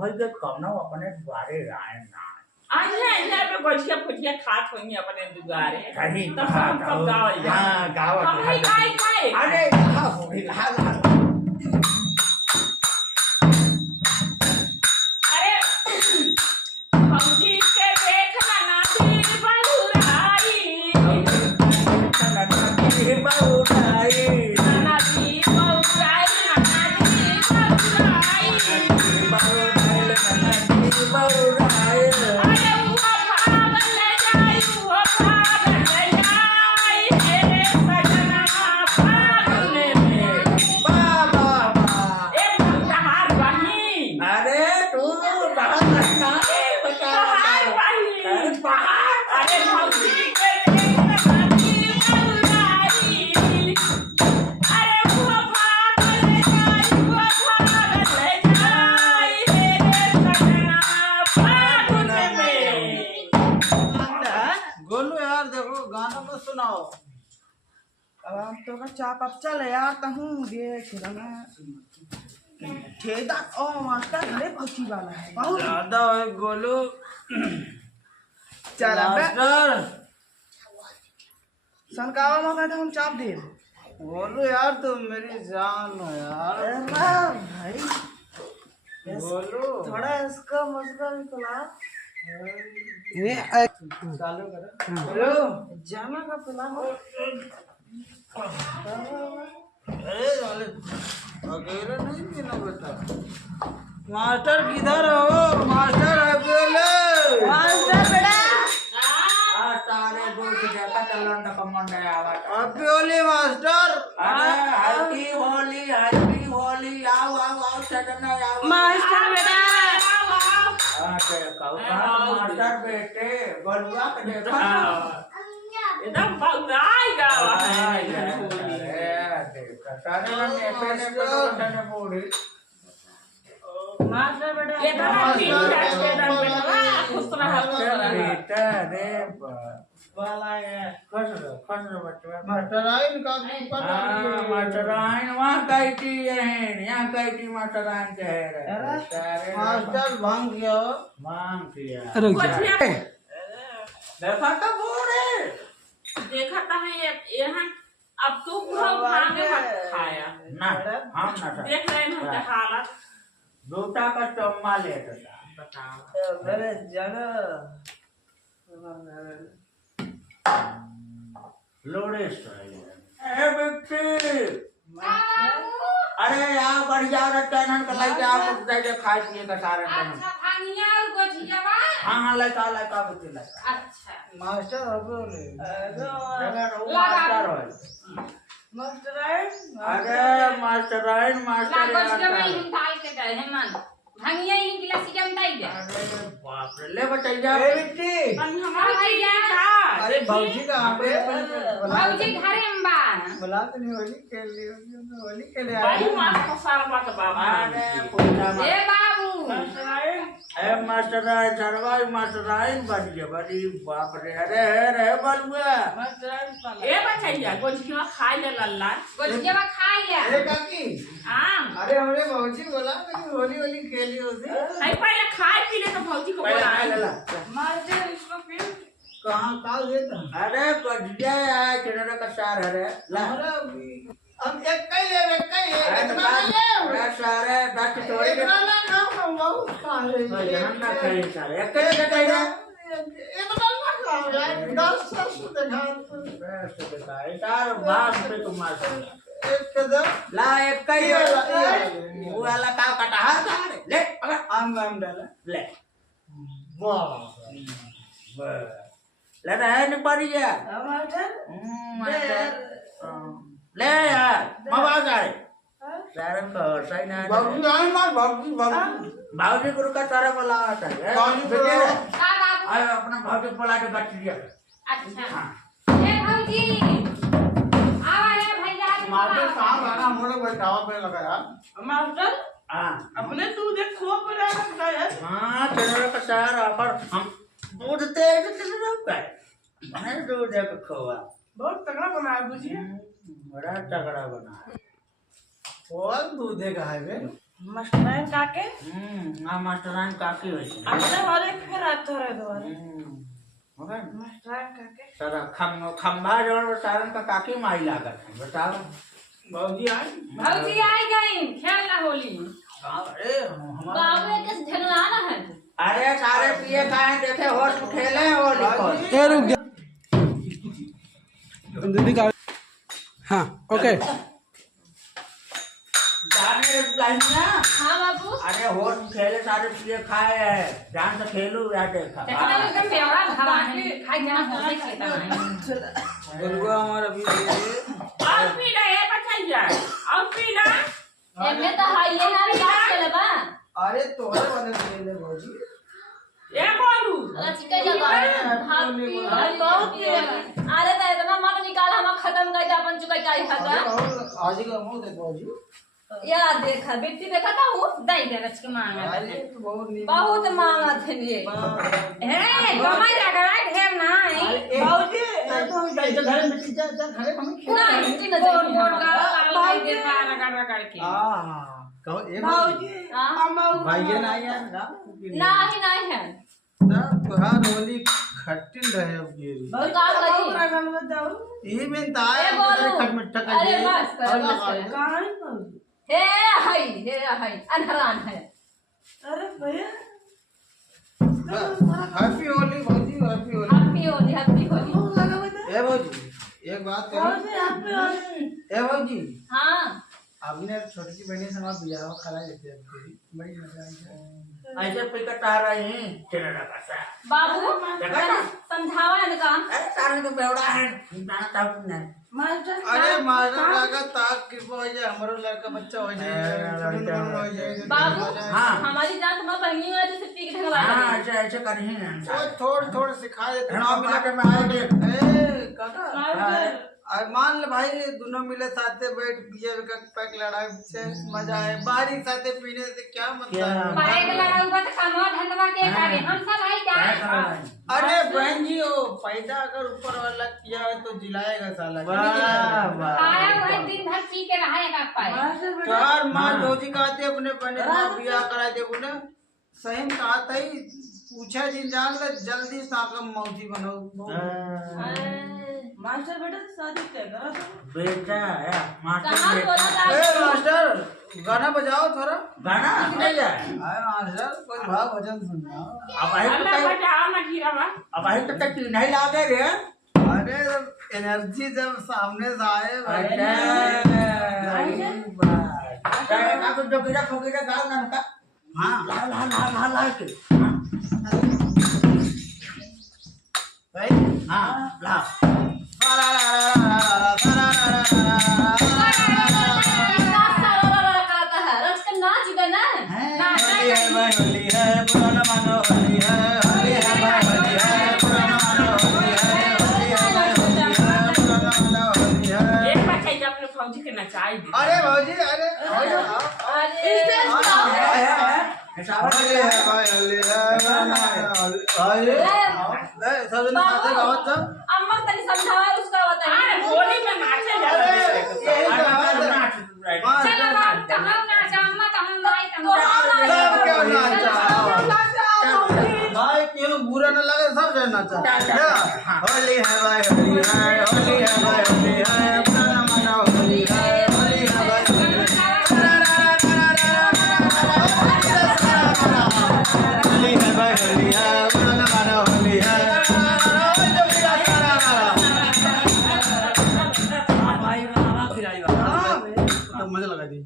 हो जे कौनो अपने द्वारे राय ना आइया पे बचिया फुटिया खात होंगे अपने दुआरे कहीं तब हम सब गावल हां गावत हम काय अरे हां होगी हाल अरे भौजी के देखना ना थी बहुराई बहुराई ना थी बहुराई अरे वो भागल जाई वो भागल जाई हे सजना भागल में बाबा एक तहार बनी अरे तू रहना तहार बनी पहाड़ अरे भौजी के देखना थी बहुराई अरे वो भागल जाई हे सजना भागल में गोलू यार देखो गाना मत सुनाओ। अब हम तो का चाप अब चल यार तहूँ देख रहा ठेदा ओ मास्टर घरे पहुंची वाला है बहुत ज्यादा है गोलू। चल मास्टर सनकावा मौका तो हम चाप दे गोलू यार तुम मेरी जान हो यार। भाई गोलू थोड़ा इसका मसला निकला ये चालू करो हेलो जाना का प्लान अरे वाले अकेले नहीं पीना बेटा। मास्टर किधर हो मास्टर अकेले मास्टर बेटा सारे दूर से देखा चलन का कमांड आवा अकेले मास्टर अरे हैप्पी होली आओ आओ आओ सजना आओ मास्टर बेटा अरे मास्टर बेटे बलुआ के देखा एकदम बहुराई गावा मास्टर बेटा ये दादा बेटा खुश रहा वाला है खस बच्चा मास्टर आइन का मास्टर आइन वहाँ कैटी है यहाँ कैटी मास्टर आइन के है मास्टर भांग गया मांग किया देखा देखा तो बोले था यहाँ अब तो पूरा भांगे मत खाया ना हम ना था देख रहे हैं उनका हालत दूटा का चम्मा लेता था बताओ मेरे जगह लोड़ेश ए बेटी अरे यहाँ बढ़िया रटन का लाइक आप दे खाए पिए का सारे अच्छा भानिया और गोजियावा हाँ लाइका बेटी लाइका अच्छा मास्टर बोले मास्टर है मास्टर आइन अरे मास्टर आइन मास्टर डाल के गए हैं मन भानिया ही गिलास जम दाई दे अरे बाप रे ले बटैया बेटी हमारा भैया अरे भौजी का पे भौजी घरे में बा बुला तो नहीं होली खेल ली होली खेले भाई मार को सारा बात बाबा अरे पूरा ए बाबू मास्टर आइन सरवाई मास्टर आइन बन गया बड़ी बाप रे अरे बलुआ मास्टर आइन ए बचैया गोजिया खाई ले लल्ला गोजिया खाई ले अरे काकी आम अरे हमने भौजी बोला होली होली खेली उसे नहीं पहले खाए पी ले तो भौजी को बोला मास्टर इसको फिर कहाँ काल देता अरे गजिया है किनारे का सार है रे ला हम एक कई ले इतना ले अरे सारे दस छोड़ के इतना ना हम बहुत खा रहे हम ना खाए सारे एक के कहीं रे इतना ना खा रहे 10 से देखा बेस्ट बताए सार बात पे तुम मार एक कदम ला एक कई वो वाला का कटहर सारे ले पकड़ आम डाला ले वाह ले रहे नहीं पड़ी है टमाटर ले यार मवाज आए सारन को सही ना बाबू नहीं मार बाबू भाजी गुरु का सारा बोला आता है आए अपना भाजी बोला के बैठ लिया अच्छा ए भौजी आवा रे भैया मास्टर कहाँ गाना हम लोग बैठावा पे लगा यार मास्टर हाँ अपने तू देख खो पर आ रहा है हाँ तेरे का सारा पर हम दूध तेज तेरे रुका है मैं दूध दे के खोआ बहुत तगड़ा बनाया बुझिए बड़ा तगड़ा बना है और दूध देगा है बे मास्टराइन काके आ मास्टरान काकी होय छै अपने वाले फिर आते रहे दोबारा मगर मास्टराइन काके सारा खंभा जोड़ सारन का काकी माई लागत है बताओ भौजी आई गई खेल ला होली अरे हमारा बाबू के झगड़ा ना है अरे सारे पिए खाए देखे होश में खेले होली ए रुक जा दीदी का हाँ ओके जाने लाइन ना हाँ बाबू अरे होश में खेले सारे पिए खाए है जान से खेलू या देखा देखा ना एकदम बेवड़ा भवा है खाई जाना होते खेता है गुरुआ हमारा भी और पी ले ये बचाइया और पी ले एमे तो हाय ये ना बात चले बा अरे तोहरे बने ले भौजी ये बोलू चिकन लगा हां बहुत पिए अरे तो इतना मत निकाल हम खत्म कर दे अपन चुका क्या खाता आज का मुंह दे भौजी यार देखा बेटी देखा था वो दाई दे रच के मांगा अरे तो बहुत मांगा थे ये हे गमा जागा ढेर ना है भौजी तो घर में जा घरे में ना बेटी न गोल जाई गोल गाल दे पार रगड़ करके हां कहो ए भौजी भाई ये ना यार नहीं है ना तोहार होली खट्टिन रहे अब ये तो का करी ये में ताए ए बोलो खट मिठा कर अरे बस कर बस कर। कहां है भौजी हे हाय अनहरान है अरे भैया हैप्पी होली भौजी हैप्पी होली हैप्पी होली ए भौजी एक बात करो ए भौजी हाँ आपने छोटी सी बहनी से वहाँ बिया खा लेते हैं बड़ी मजा आई ऐसे पिकट आ रही हैं चला लगा सा बाबू देखा ना समझावा इनका अरे सारे तो बेवड़ा है ना ताऊ ने अरे मास्टर काका ताक कृपा हो जाए हमारा लड़का बच्चा हो जाए बाबू हाँ। हमारी जान तुम्हारा बहनी है जैसे पी के ढंगवा हाँ ऐसे ऐसे कर ही हैं थोड़ थोड़ सिखा देते है ना मिला के में आए ए काका मान ले भाई दोनों मिले साथे बैठ बियर का पैक लड़ाई से मजा आए बारी साथे पीने से क्या मतलब पैक लगा ऊपर तो कमवा धंधवा के करे हम सब आई जाए अरे बहन जी वो पैदा अगर ऊपर वाला किया है तो जिलाएगा साला आया हुआ दिन भर पी के रहेगा पाए चार माँ जोजी कहते अपने बने बिया करा दे बोले सही में कहा था ही पूछा जी जान ले जल्दी साकम मौजी बनो मास्टर बेटा शादी तय करा बेटा है कहाँ मास्टर बोला था ए मास्टर गाना बजाओ थोड़ा गाना नहीं जाए आए मास्टर कोई भाव भजन सुनाओ अब आई अल्लाह तो बचाओ ना गिरावा अब आई तो तक नहीं लागे रे अरे एनर्जी जब सामने से आए अरे ना तो जो गिरा फोगिरा गाओ ना का हाँ ला ला ला ला ला के भाई हाँ ला होली है पुराना मानो होली है होली है भाई होली है पुराना मानो होली है होली है भाई होली है पुराना मानो होली है एक बचाई अपने फौजी के नचाई दी अरे भौजी अरे होली है भाई होली है सब ने साथे गावत सब अम्मा तनी समझावा उसका बता अरे होली में नाचे चलो बाबू तो हम नाचा अम्मा तो हम नाई सब क्यों नाचा भाई क्यों बुरा न लगे सब जन नाचा होली है भाई होली है होली है भाई होली है पुराना मानो होली है होली है भाई होली है भाई होली है पुराना मानो होली है तो मजा लगा दी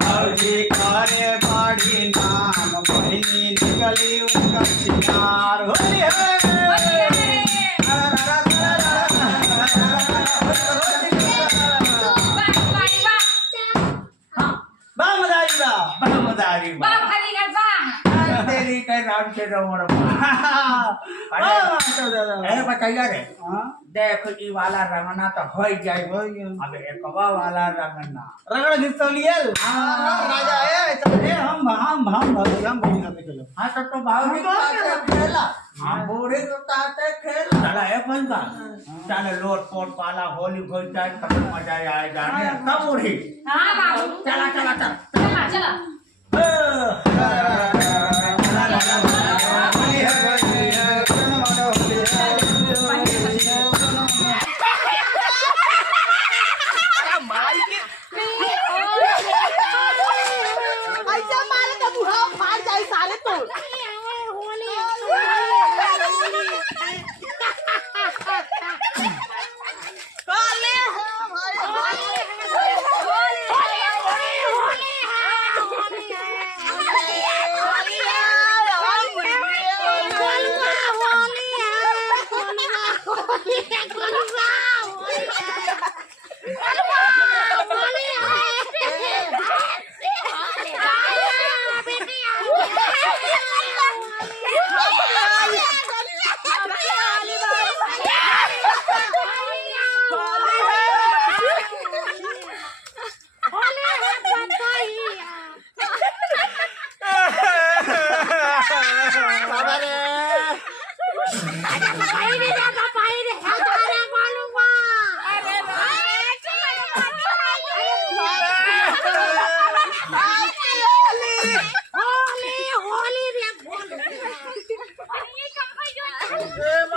भौजी करे बाड़ी नाम बहिनी निकली उनका शिकार होली है बामदारी बा तेरी कह जान से रमण अरे बताइए रे देख ई वाला रंगना तो हो जाए अब एकवा वाला रंगना रगड़ घिसौलियल राजा है चले हम भाई साथ खेलो हाँ तो भाव खेला हाँ बूढ़े तो ताते खेल चला है पंगा चले लोट पोट पाला होली हो जाए तब मजा आएगा तब बूढ़ी हाँ बाबू चला चला चला चला ऐसा मारे तो बुढ़ा फाड़ जाए सारे तो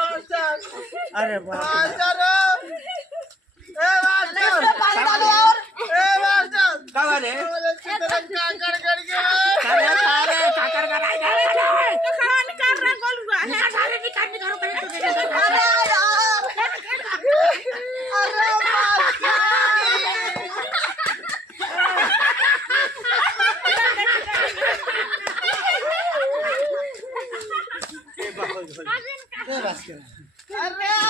अरे मास्टर ए मास्टर पानी डालो और ए मास्टर कब रे काकर करके काकर का नहीं जा खान कर रहा बोलूंगा है सारे भी काट करो अरे यार अरे मास्टर बस कर अरे